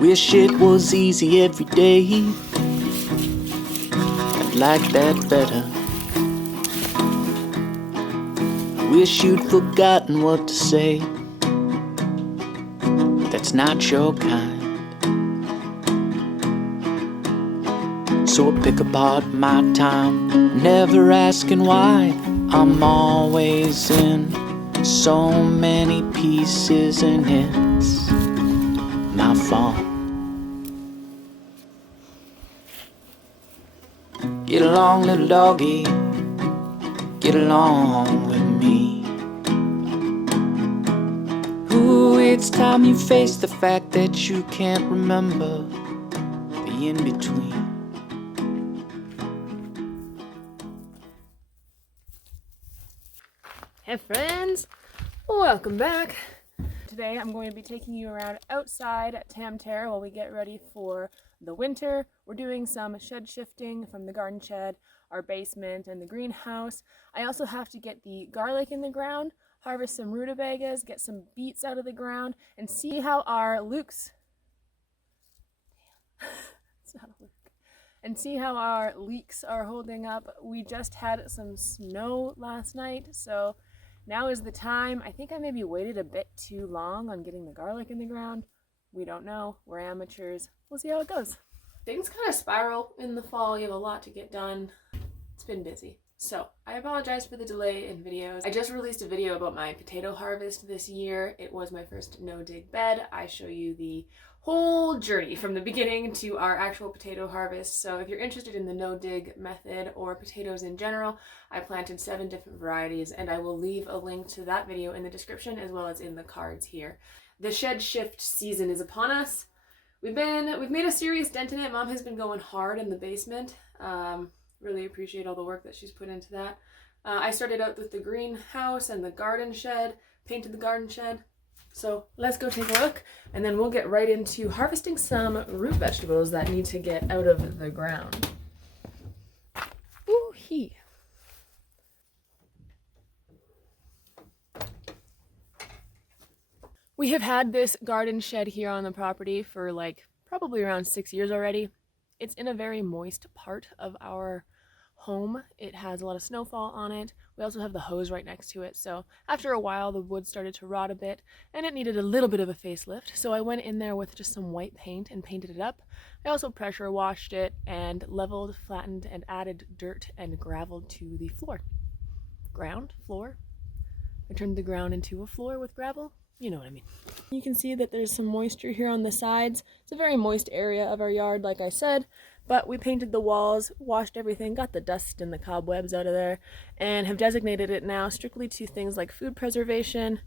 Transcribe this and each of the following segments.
Wish it was easy every day. I'd like that better. I wish you'd forgotten what to say. That's not your kind. So I pick apart my time, never asking why. I'm always in so many pieces, and it's my fault. Get along, little doggy, get along with me. Ooh, it's time you face the fact that you can't remember the in-between. Hey friends, welcome back. Today I'm going to be taking you around outside at Tam Tare while we get ready for the winter. We're doing some shed shifting from the garden shed, our basement, and the greenhouse. I also have to get the garlic in the ground, harvest some rutabagas, get some beets out of the ground, and see how our leeks are holding up. We just had some snow last night, so now is the time. I think I maybe waited a bit too long on getting the garlic in the ground. We don't know. We're amateurs. We'll see how it goes. Things kind of spiral in the fall. You have a lot to get done. It's been busy. So I apologize for the delay in videos. I just released a video about my potato harvest this year. It was my first no-dig bed. I show you the whole journey from the beginning to our actual potato harvest. So if you're interested in the no-dig method or potatoes in general, I planted 7 different varieties, and I will leave a link to that video in the description as well as in the cards here. The shed shift season is upon us. We've made a serious dent in it. Mom has been going hard in the basement. Really appreciate all the work that she's put into that. I started out with the greenhouse and the garden shed, painted the garden shed. So let's go take a look, and then we'll get right into harvesting some root vegetables that need to get out of the ground. Ooh-hee. We have had this garden shed here on the property for probably around 6 years already. It's in a very moist part of our home. It has a lot of snowfall on it. We also have the hose right next to it, so after a while the wood started to rot a bit and it needed a little bit of a facelift, so I went in there with just some white paint and painted it up. I also pressure washed it and leveled, flattened, and added dirt and gravel to the floor. Floor? I turned the ground into a floor with gravel. You know what I mean. You can see that there's some moisture here on the sides. It's a very moist area of our yard, like I said, but we painted the walls, washed everything, got the dust and the cobwebs out of there, and have designated it now strictly to things like food preservation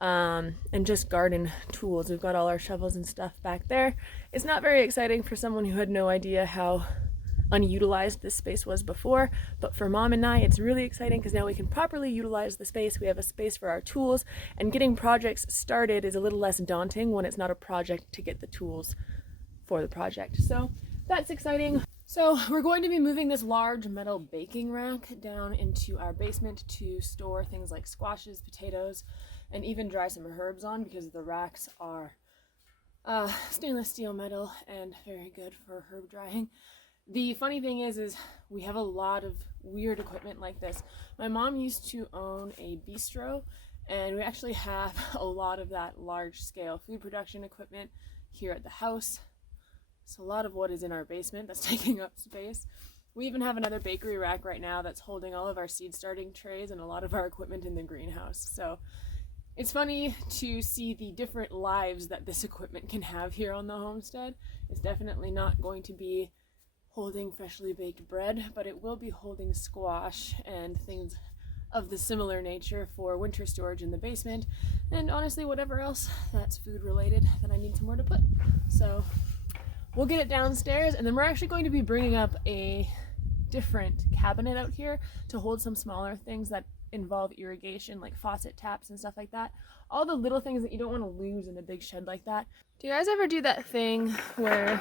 and just garden tools. We've got all our shovels and stuff back there. It's not very exciting for someone who had no idea how unutilized this space was before, but for Mom and I it's really exciting because now we can properly utilize the space. We have a space for our tools, and getting projects started is a little less daunting when it's not a project to get the tools for the project. So that's exciting. So we're going to be moving this large metal baking rack down into our basement to store things like squashes, potatoes, and even dry some herbs on, because the racks are stainless steel metal and very good for herb drying. The funny thing is we have a lot of weird equipment like this. My mom used to own a bistro, and we actually have a lot of that large-scale food production equipment here at the house. So a lot of what is in our basement that's taking up space. We even have another bakery rack right now that's holding all of our seed starting trays and a lot of our equipment in the greenhouse. So it's funny to see the different lives that this equipment can have here on the homestead. It's definitely not going to be holding freshly baked bread, but it will be holding squash and things of the similar nature for winter storage in the basement, and honestly whatever else that's food related that I need somewhere to put. So we'll get it downstairs, and then we're actually going to be bringing up a different cabinet out here to hold some smaller things that involve irrigation, like faucet taps and stuff like that. All the little things that you don't want to lose in a big shed like that. Do you guys ever do that thing where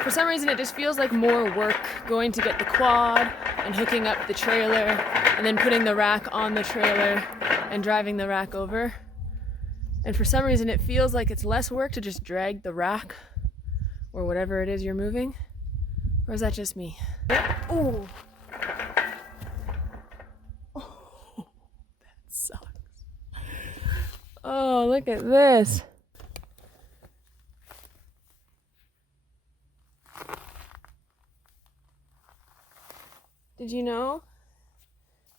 for some reason it just feels like more work going to get the quad and hooking up the trailer and then putting the rack on the trailer and driving the rack over? And for some reason it feels like it's less work to just drag the rack or whatever it is you're moving. Or is that just me? Oh, oh, that sucks. Oh, look at this. Did you know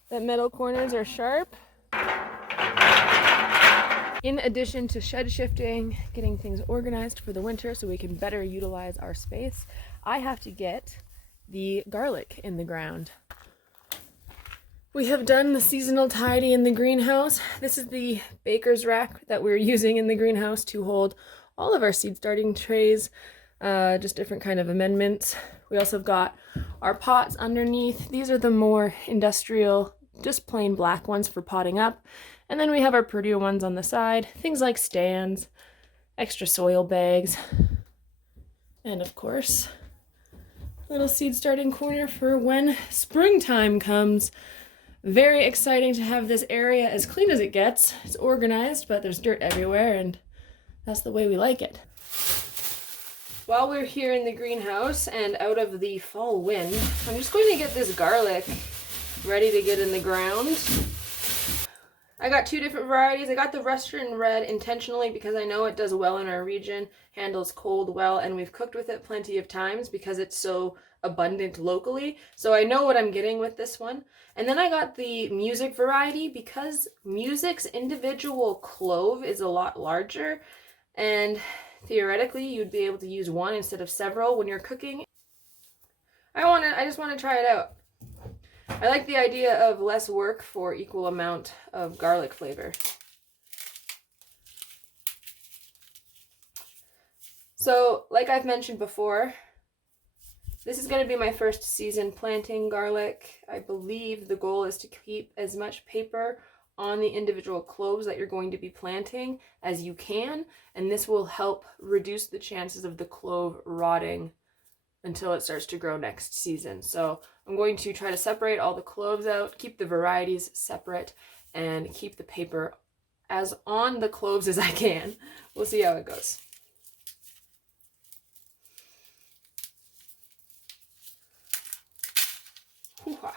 that metal corners are sharp? In addition to shed shifting, getting things organized for the winter so we can better utilize our space, I have to get the garlic in the ground. We have done the seasonal tidy in the greenhouse. This is the baker's rack that we're using in the greenhouse to hold all of our seed starting trays, just different kind of amendments. We also have got our pots underneath. These are the more industrial, just plain black ones for potting up. And then we have our prettier ones on the side, things like stands, extra soil bags, and of course, a little seed starting corner for when springtime comes. Very exciting to have this area as clean as it gets. It's organized, but there's dirt everywhere, and that's the way we like it. While we're here in the greenhouse and out of the fall wind, I'm just going to get this garlic ready to get in the ground. I got two different varieties. I got the Russian red intentionally because I know it does well in our region, handles cold well, and we've cooked with it plenty of times because it's so abundant locally. So I know what I'm getting with this one. And then I got the music variety because music's individual clove is a lot larger, and theoretically you'd be able to use one instead of several when you're cooking. I just want to try it out. I like the idea of less work for equal amount of garlic flavor. So, like I've mentioned before, this is going to be my first season planting garlic. I believe the goal is to keep as much paper on the individual cloves that you're going to be planting as you can, and this will help reduce the chances of the clove rotting until it starts to grow next season. So I'm going to try to separate all the cloves out, keep the varieties separate, and keep the paper as on the cloves as I can. We'll see how it goes. Wow.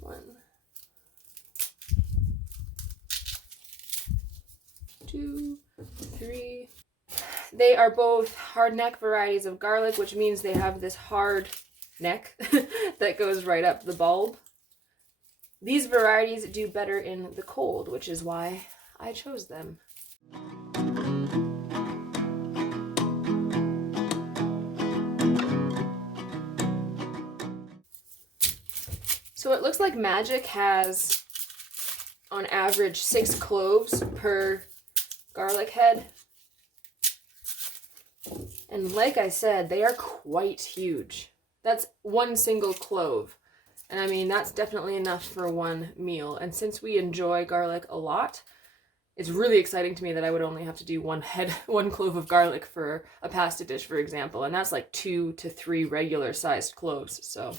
One, two, three. They are both hard neck varieties of garlic, which means they have this hard neck that goes right up the bulb. These varieties do better in the cold, which is why I chose them. So it looks like Magic has, on average, 6 cloves per garlic head. And like I said, they are quite huge. That's one single clove. And I mean, that's definitely enough for one meal. And since we enjoy garlic a lot, it's really exciting to me that I would only have to do one clove of garlic for a pasta dish, for example. And that's like 2 to 3 regular sized cloves. So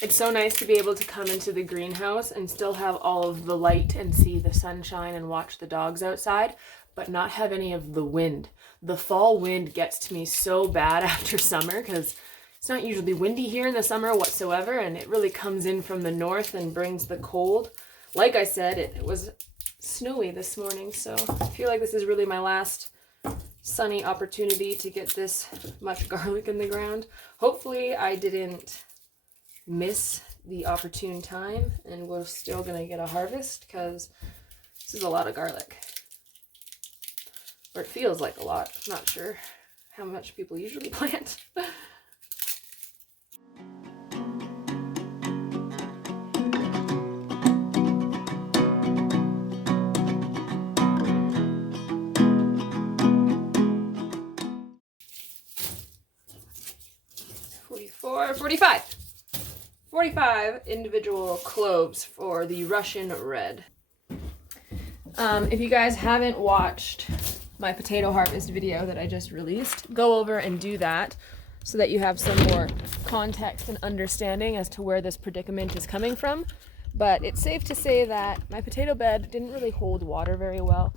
it's so nice to be able to come into the greenhouse and still have all of the light and see the sunshine and watch the dogs outside, but not have any of the wind. The fall wind gets to me so bad after summer because it's not usually windy here in the summer whatsoever, and it really comes in from the north and brings the cold. Like I said, it was snowy this morning, so I feel like this is really my last sunny opportunity to get this much garlic in the ground. Hopefully I didn't miss the opportune time and we're still gonna get a harvest because this is a lot of garlic, or it feels like a lot. I'm not sure how much people usually plant. $44, $45 individual cloves for the Russian red. If you guys haven't watched my potato harvest video that I just released. Go over and do that so that you have some more context and understanding as to where this predicament is coming from. But it's safe to say that my potato bed didn't really hold water very well.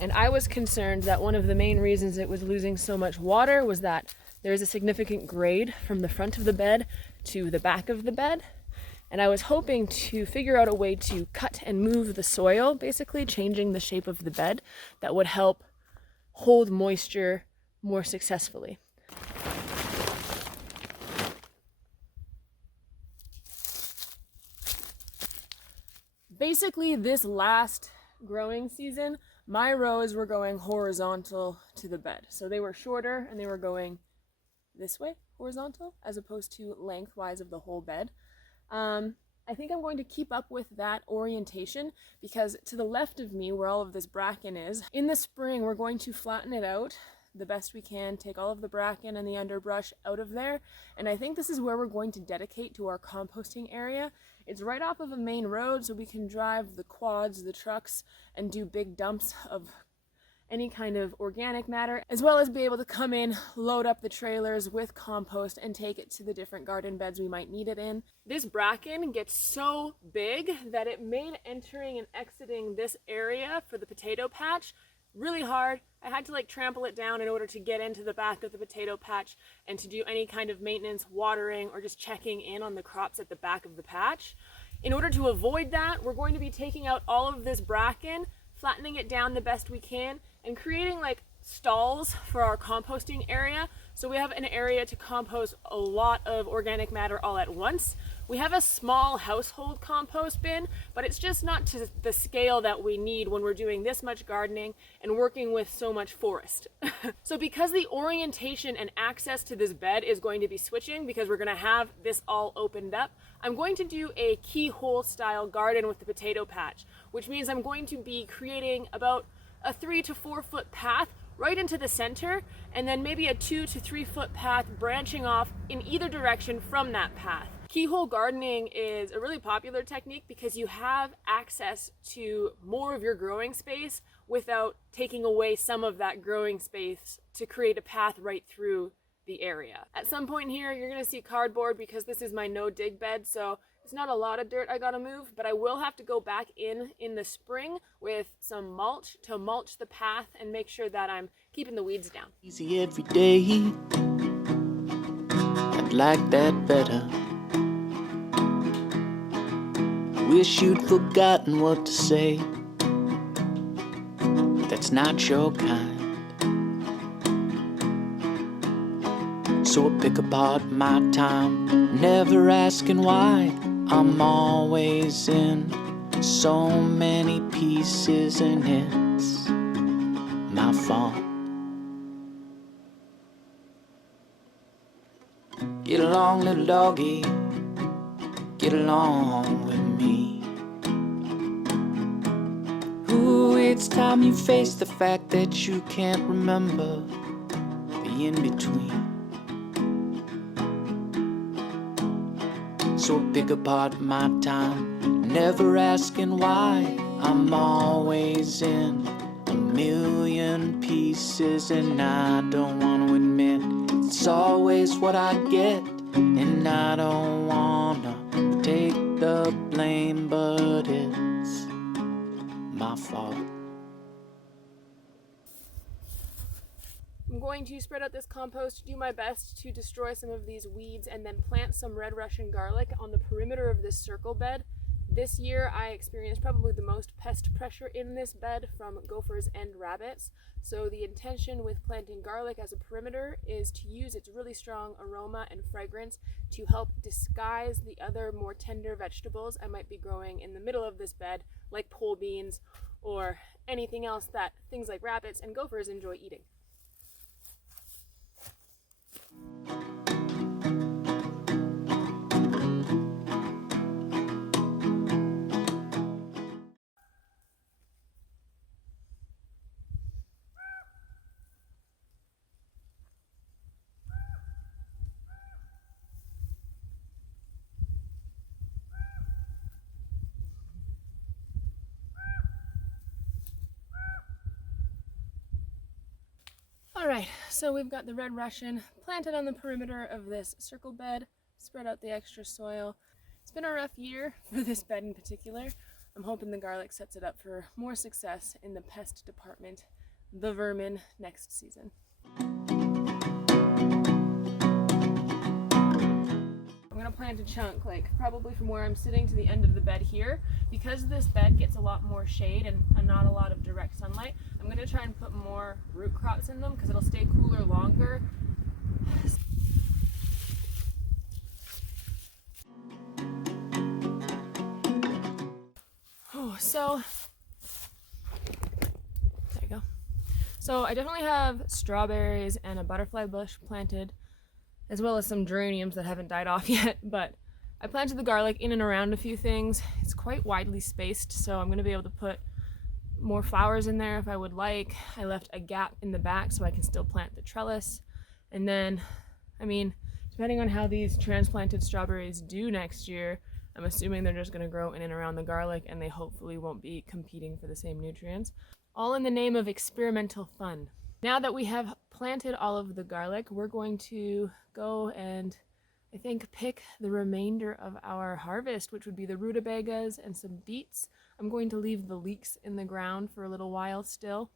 And I was concerned that one of the main reasons it was losing so much water was that there is a significant grade from the front of the bed to the back of the bed. And I was hoping to figure out a way to cut and move the soil, basically changing the shape of the bed that would help hold moisture more successfully. Basically, this last growing season, my rows were going horizontal to the bed. So they were shorter and they were going this way, horizontal, as opposed to lengthwise of the whole bed. I think I'm going to keep up with that orientation because to the left of me, where all of this bracken is, in the spring, we're going to flatten it out the best we can, take all of the bracken and the underbrush out of there. And I think this is where we're going to dedicate to our composting area. It's right off of a main road, so we can drive the quads, the trucks, and do big dumps of any kind of organic matter, as well as be able to come in, load up the trailers with compost and take it to the different garden beds we might need it in. This bracken gets so big that it made entering and exiting this area for the potato patch really hard. I had to trample it down in order to get into the back of the potato patch and to do any kind of maintenance, watering, or just checking in on the crops at the back of the patch. In order to avoid that, we're going to be taking out all of this bracken, flattening it down the best we can, and creating stalls for our composting area. So we have an area to compost a lot of organic matter all at once. We have a small household compost bin, but it's just not to the scale that we need when we're doing this much gardening and working with so much forest. So because the orientation and access to this bed is going to be switching, because we're going to have this all opened up, I'm going to do a keyhole style garden with the potato patch, which means I'm going to be creating about a 3 to 4 foot path right into the center, and then maybe a 2 to 3 foot path branching off in either direction from that path. Keyhole gardening is a really popular technique because you have access to more of your growing space without taking away some of that growing space to create a path right through the area. At some point here, you're going to see cardboard because this is my no dig bed, so it's not a lot of dirt I gotta move, but I will have to go back in the spring with some mulch to mulch the path and make sure that I'm keeping the weeds down. Easy every day. I'd like that better. Wish you'd forgotten what to say. That's not your kind. So I pick apart my time, never asking why. I'm always in so many pieces and it's my fault. Get along, little doggy, get along with me. Ooh, it's time you face the fact that you can't remember the in-between. So I pick apart my time, never asking why. I'm always in a million pieces and I don't want to admit it's always what I get. And I don't wanna take the blame, but it's my fault. I'm going to spread out this compost, do my best to destroy some of these weeds, and then plant some red Russian garlic on the perimeter of this circle bed. This year I experienced probably the most pest pressure in this bed from gophers and rabbits. So the intention with planting garlic as a perimeter is to use its really strong aroma and fragrance to help disguise the other more tender vegetables I might be growing in the middle of this bed, like pole beans or anything else that things like rabbits and gophers enjoy eating. Alright, so we've got the red Russian planted on the perimeter of this circle bed, spread out the extra soil. It's been a rough year for this bed in particular. I'm hoping the garlic sets it up for more success in the pest department, the vermin, next season. I'm gonna plant a chunk, like probably from where I'm sitting to the end of the bed here. Because this bed gets a lot more shade and not a lot of direct sunlight, I'm gonna try and put more root crops in them because it'll stay cooler longer. Oh, so there you go. So I definitely have strawberries and a butterfly bush planted, as well as some geraniums that haven't died off yet, but I planted the garlic in and around a few things. It's quite widely spaced, so I'm gonna be able to put more flowers in there if I would like. I left a gap in the back so I can still plant the trellis. And then, I mean, depending on how these transplanted strawberries do next year, I'm assuming they're just gonna grow in and around the garlic and they hopefully won't be competing for the same nutrients. All in the name of experimental fun. Now that we have planted all of the garlic, we're going to go and I think pick the remainder of our harvest, which would be the rutabagas and some beets. I'm going to leave the leeks in the ground for a little while still.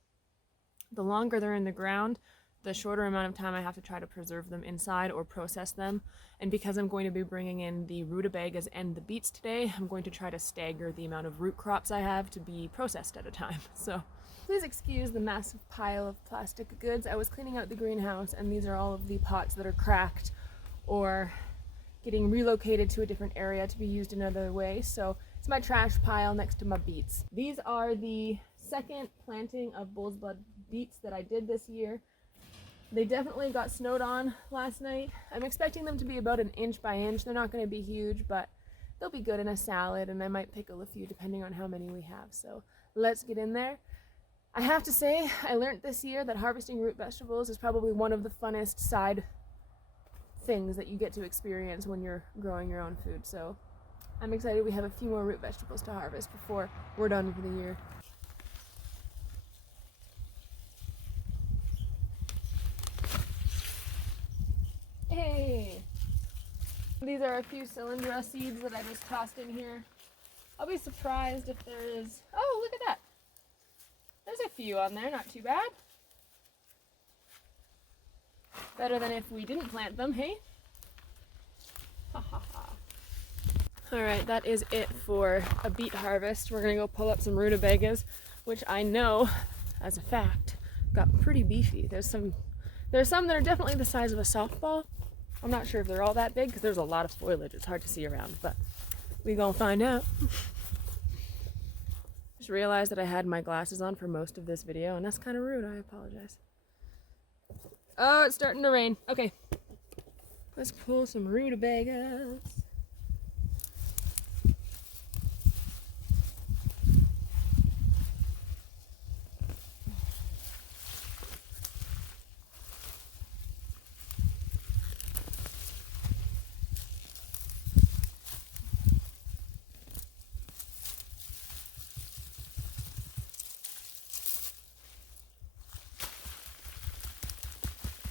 The longer they're in the ground, the shorter amount of time I have to try to preserve them inside or process them. And because I'm going to be bringing in the rutabagas and the beets today, I'm going to try to stagger the amount of root crops I have to be processed at a time. So please excuse the massive pile of plastic goods. I was cleaning out the greenhouse and these are all of the pots that are cracked or getting relocated to a different area to be used another way. So it's my trash pile next to my beets. These are the second planting of bull's blood beets that I did this year. They definitely got snowed on last night. I'm expecting them to be about 1 inch by inch. They're not going to be huge, but they'll be good in a salad, and I might pickle a few depending on how many we have. So let's get in there. I have to say, I learned this year that harvesting root vegetables is probably one of the funnest side things that you get to experience when you're growing your own food. So I'm excited we have a few more root vegetables to harvest before we're done for the year. Hey! These are a few cylindra seeds that I just tossed in here. I'll be surprised if there is... Oh, look at that! There's a few on there, not too bad. Better than if we didn't plant them, hey? Ha ha ha. Alright, that is it for a beet harvest. We're gonna go pull up some rutabagas, which I know, as a fact, got pretty beefy. There's some that are definitely the size of a softball. I'm not sure if they're all that big because there's a lot of foliage. It's hard to see around, but we gonna find out. Just realized that I had my glasses on for most of this video, and that's kind of rude. I apologize. Oh, it's starting to rain. Okay. Let's pull some rutabagas.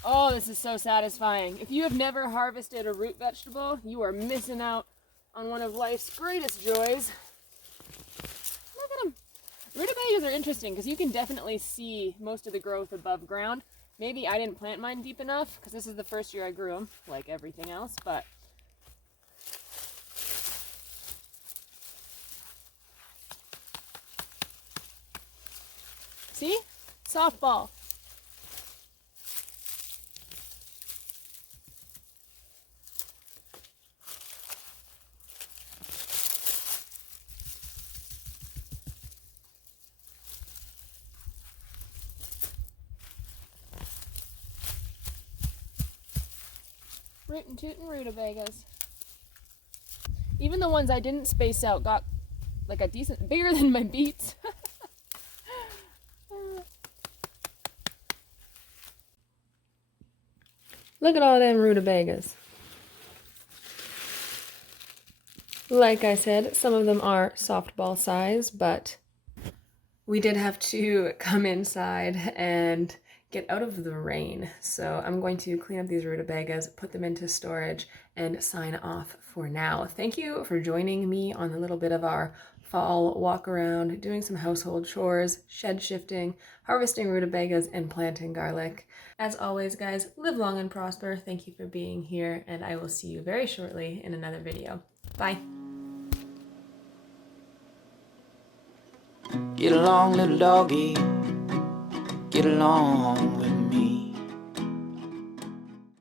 Oh, this is so satisfying. If you have never harvested a root vegetable, you are missing out on one of life's greatest joys. Look at them. Rutabagas are interesting because you can definitely see most of the growth above ground. Maybe I didn't plant mine deep enough because this is the first year I grew them, like everything else, but see? Softball. Rootin' Tootin' Rutabagas. Even the ones I didn't space out got like a decent, bigger than my beets. Look at all them rutabagas. Like I said, some of them are softball size, but we did have to come inside and get out of the rain. So I'm going to clean up these rutabagas, put them into storage, and sign off for now. Thank you for joining me on a little bit of our fall walk around, doing some household chores, shed shifting, harvesting rutabagas, and planting garlic. As always, guys, live long and prosper. Thank you for being here, and I will see you very shortly in another video. Bye. Get along, little doggy. Get along with